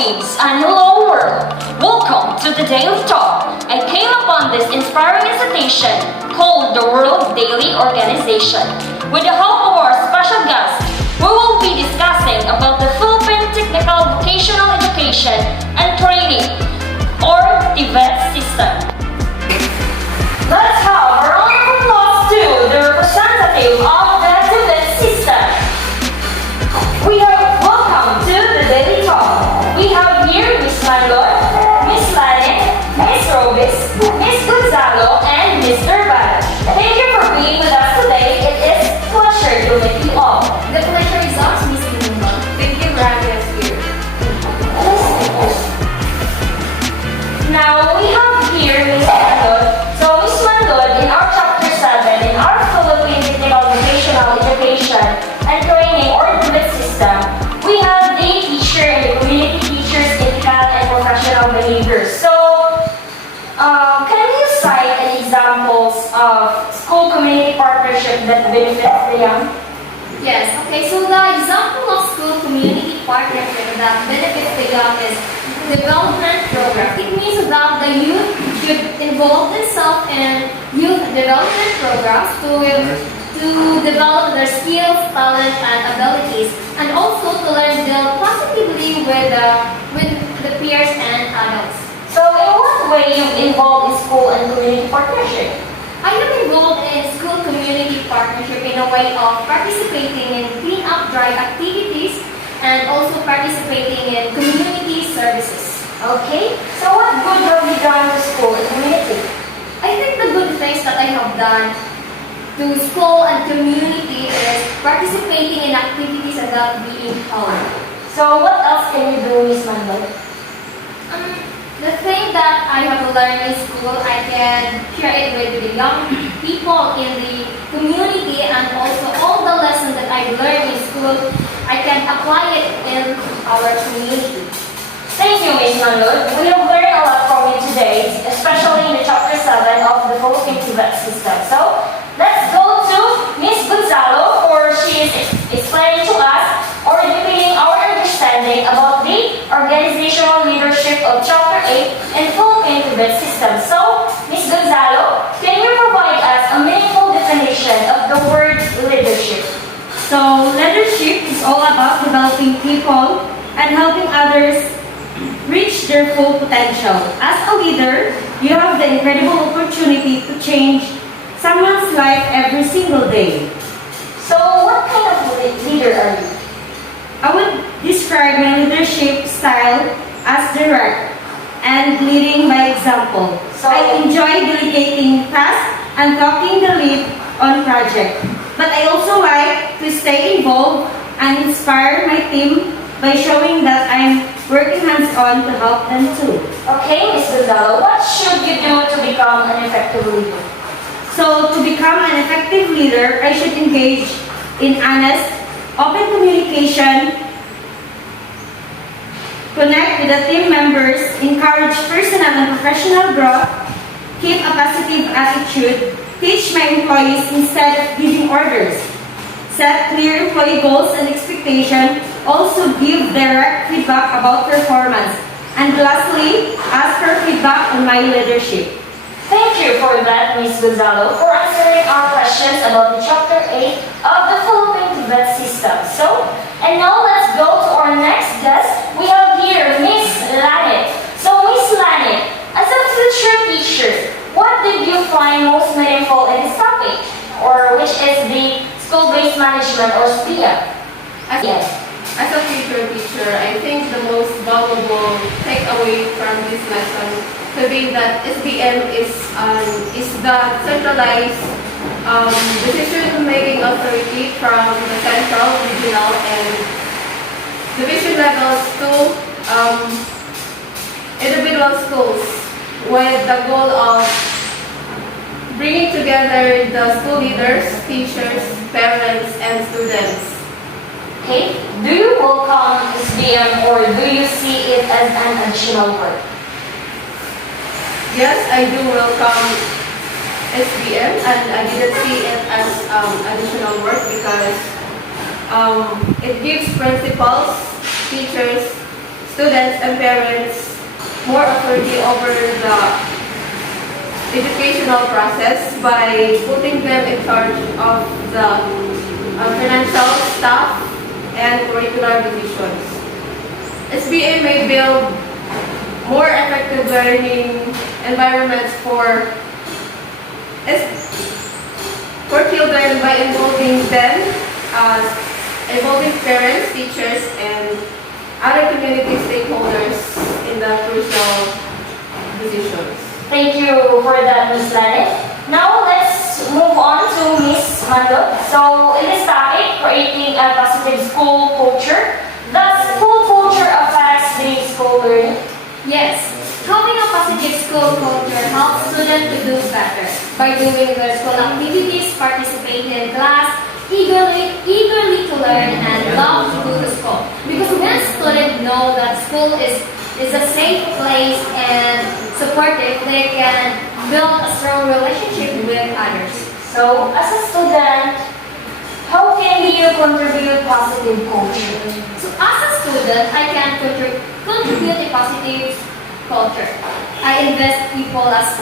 Philippines and hello world! Welcome to the Daily Talk. I came upon this inspiring institution called the World Daily Organization. With the help of our special guest, we will be discussing about the Philippine Technical Vocational Education and Training or TVET system. Let's have a round of applause to the representative of the TVET system. We have welcome to the Daily Talk. We have here Miss Manlon, Miss Lane, Miss Robis, Miss Gonzalo, and Mr. Bala. Thank you for being with us today. It is a pleasure to meet you all. The pleasure is ours, Miss Manlon. Thank you for having us here. Now we have here Miss Manlon. So Miss Manlon, in our chapter 7, in our Philippine Technical Vocational Education and Training or TVET system, we have the teacher and the community teachers, ethical and professional behaviors. So, can you cite any examples of school community partnership that benefits the young? Yes, okay, so the example of school community partnership that benefits the young is development program. It means that the youth should involve themselves in youth development programs to develop their skills, talent, and abilities, and also to learn to deal positively with the peers and adults. So, in what way you involved in school and community partnership? I am involved in school community partnership in a way of participating in clean-up drive activities and also participating in community services. Okay, so what good have you done to school and community? I think the good things that I have done to school and community is participating in activities without being held. So, what else can you do, Miss Manlon? The thing that I have learned in school, I can share it with the young people in the community, and also all the lessons that I've learned in school, I can apply it in our community. Thank you, Miss Manlon. We have learned a lot from you today, especially in the chapter 7 of the Philippine TVET system. So, let's go to Miss Gonzalo, for she is explaining to us or deepening our understanding about the organizational leadership of chapter 8 in Philippine TVET system. So, Miss Gonzalo, can you provide us a meaningful definition of the word leadership? So, leadership is all about developing people and helping others reach their full potential. As a leader, you have the incredible opportunity to change someone's life every single day. So, what kind of leader are you? I would describe my leadership style as direct and leading by example. So, I enjoy delegating tasks and talking the lead on projects. But I also like to stay involved and inspire my team by showing that I'm working hands-on to help them too. Okay, Ms. Gonzalo, what should you do to become an effective leader? So, to become an effective leader, I should engage in honest, open communication, connect with the team members, encourage personal and professional growth, keep a positive attitude, teach my employees instead of giving orders, set clear employee goals and expectations, also give direct feedback about performance, and lastly, ask for feedback on my leadership. Thank you for that, Ms. Gonzalo, for answering our questions about the chapter 8 of the Philippine TVET system. So, and now let's go to our next guest. We have here Miss Lane. So, Miss Lane, as a future teacher, what did you find most meaningful in this topic? Or which is the school-based management or SPIA? Yes. As a future teacher, I think the most valuable takeaway from this lesson could be that SBM is the centralized decision-making authority from the central, regional, and division levels to individual schools, with the goal of bringing together the school leaders, teachers, parents, and students. Okay. Do you welcome SBM or do you see it as an additional work? Yes, I do welcome SBM, and I didn't see it as additional work because it gives principals, teachers, students and parents more authority over the educational process by putting them in charge of the financial staff and curricular decisions. SBA may build more effective learning environments for children by involving them, involving parents, teachers, and other community stakeholders in the crucial decisions. Thank you for that, Ms. Lanet. Now let's move on to Ms. Mandot. So in this topic, creating a positive school culture. Does school culture affects the school learning? Yes, having a positive school culture helps students to do better by doing their school activities, participating in class, eagerly to learn, and love to go to school. Because when students know that school is a safe place and supportive, they can build a strong relationship with others. So as a student, how can you contribute positive culture? So as a student, I can contribute a positive culture. I invest people as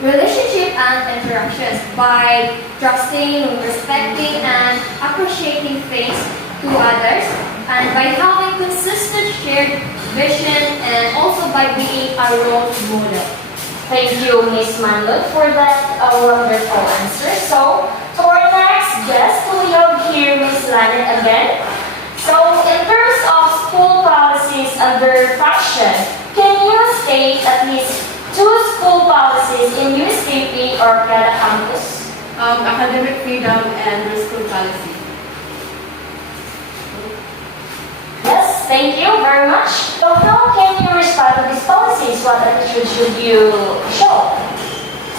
relationship and interactions by trusting, respecting, and appreciating things to others, and by having consistent shared vision, and also by being a role model. Thank you, Ms. Mandot, for that wonderful answer. So, to our next guest, we have here Ms. Lanet again. So, in terms of school policies under fashion, can you state at least 2 school policies in USKP or Canada campus? Academic freedom and school policy. Yes, thank you very much. So, how can you respond to these policies? What attitude should you show?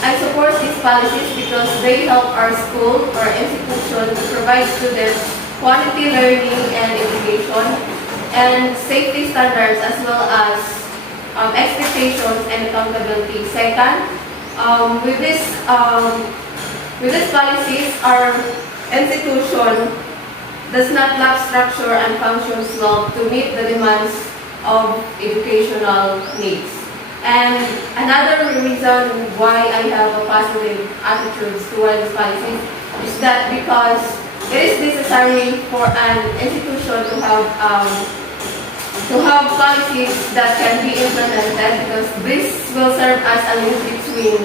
I support these policies because they help our school or institution to provide students quality learning and education and safety standards as well as expectations and accountability. Second, with these policies, our institution does not lack structure and functions well to meet the demands of educational needs. And another reason why I have a positive attitude towards policies is that because it is necessary for an institution to have policies that can be implemented, because this will serve as a link between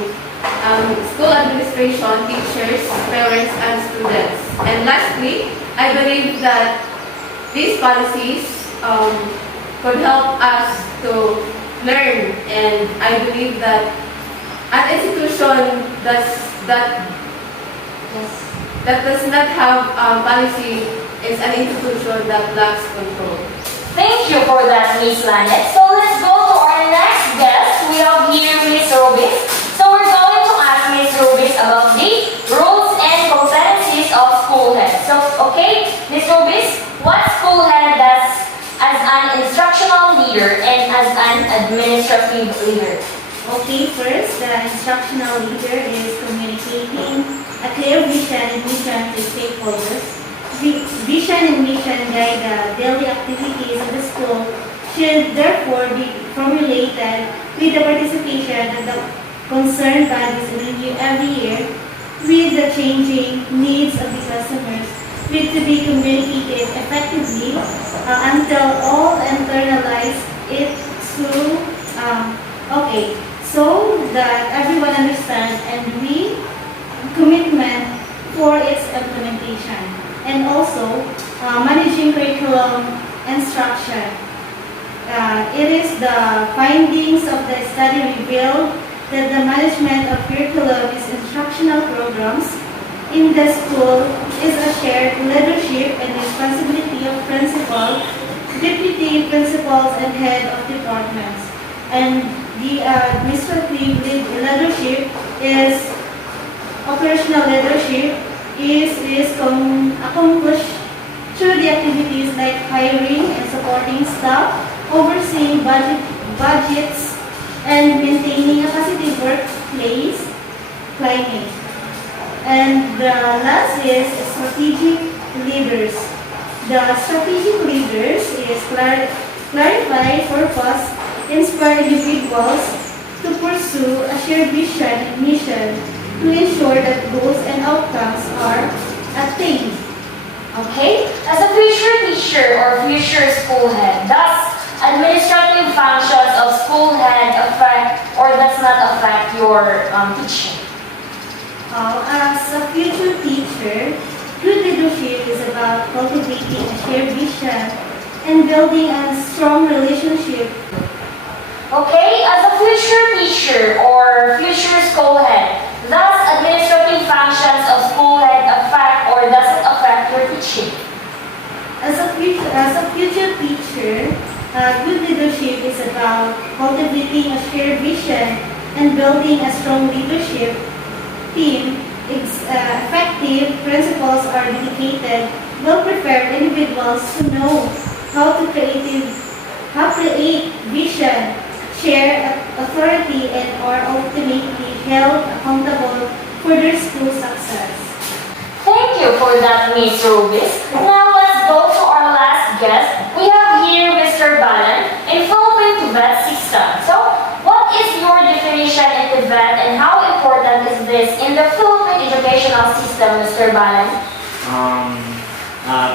school administration, teachers, parents, and students. And lastly, I believe that these policies could help us to learn, and I believe that an institution that does not have policy is an institution that lacks control. Thank you for that, Ms. Lanet. So let's go to our next guest. We have here Ms. Rubis. So we're going to ask Ms. Rubis about the roles and competencies of school head. So, okay, Ms. Rubis, what school head does as an instructional leader and as an administrative leader? Okay, first, the instructional leader is communicating a clear vision and mission to stakeholders. Vision and mission guide the daily activities of the school should therefore be formulated with the participation of the concerned bodies every year with the changing needs of the customers, with to be communicated effectively until all internalize it through, so that everyone understands and we commitment for its implementation. And also, managing curriculum instruction. It is the findings of the study revealed that the management of curriculum is instructional programs in the school is a shared leadership and responsibility of principal, deputy principals, and head of departments. And the administrative leadership is operational leadership is accomplished through the activities like hiring and supporting staff, overseeing budgets, and maintaining a positive workplace climate. And the last is strategic leaders. The strategic leaders is clarify purpose, inspire individuals to pursue a shared vision and mission to ensure that goals and outcomes are attained. Okay? As a future teacher or future school head, does administrative functions of school head affect or does not affect your teaching? As a future teacher, good leadership is about cultivating a shared vision and building a strong relationship. Okay, as a future teacher or future school head, does administrative functions of school head affect or does it affect your teaching? As a future teacher, good leadership is about cultivating a shared vision and building a strong leadership team. Effective principals are dedicated, well-prepared individuals who know how to create vision, share authority, and are ultimately held accountable for their school success. Thank you for that, Ms. Rubis. Now let's go to our last guest. We have here Mr. Balan in Philippine Tibet system. So, what is your definition in Tibet and how important is this in the Philippine educational system, Mr. Balan?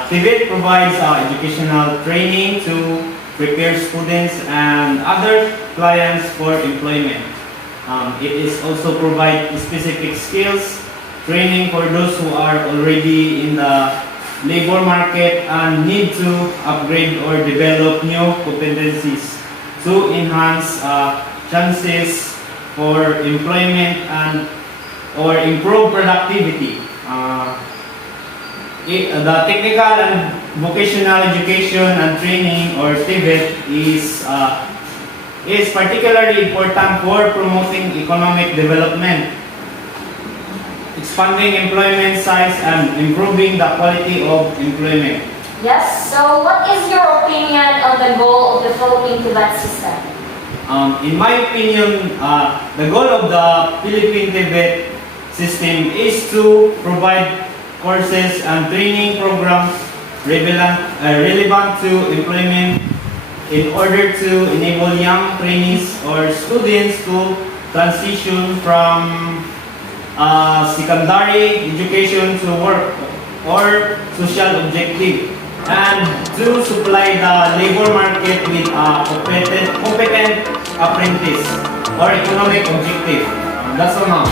TVET provides educational training to prepare students and other clients for employment. It is also provide specific skills training for those who are already in the labor market and need to upgrade or develop new competencies to enhance chances for employment and or improve productivity. The technical and vocational education and training or TVET is particularly important for promoting economic development, expanding employment size and improving the quality of employment. Yes, so what is your opinion on the goal of the Philippine Tibet system? In my opinion, the goal of the Philippine Tibet system is to provide courses and training programs relevant to employment in order to enable young trainees or students to transition from secondary education to work or social objective and to supply the labor market with a competent apprentice or economic objective. That's all now.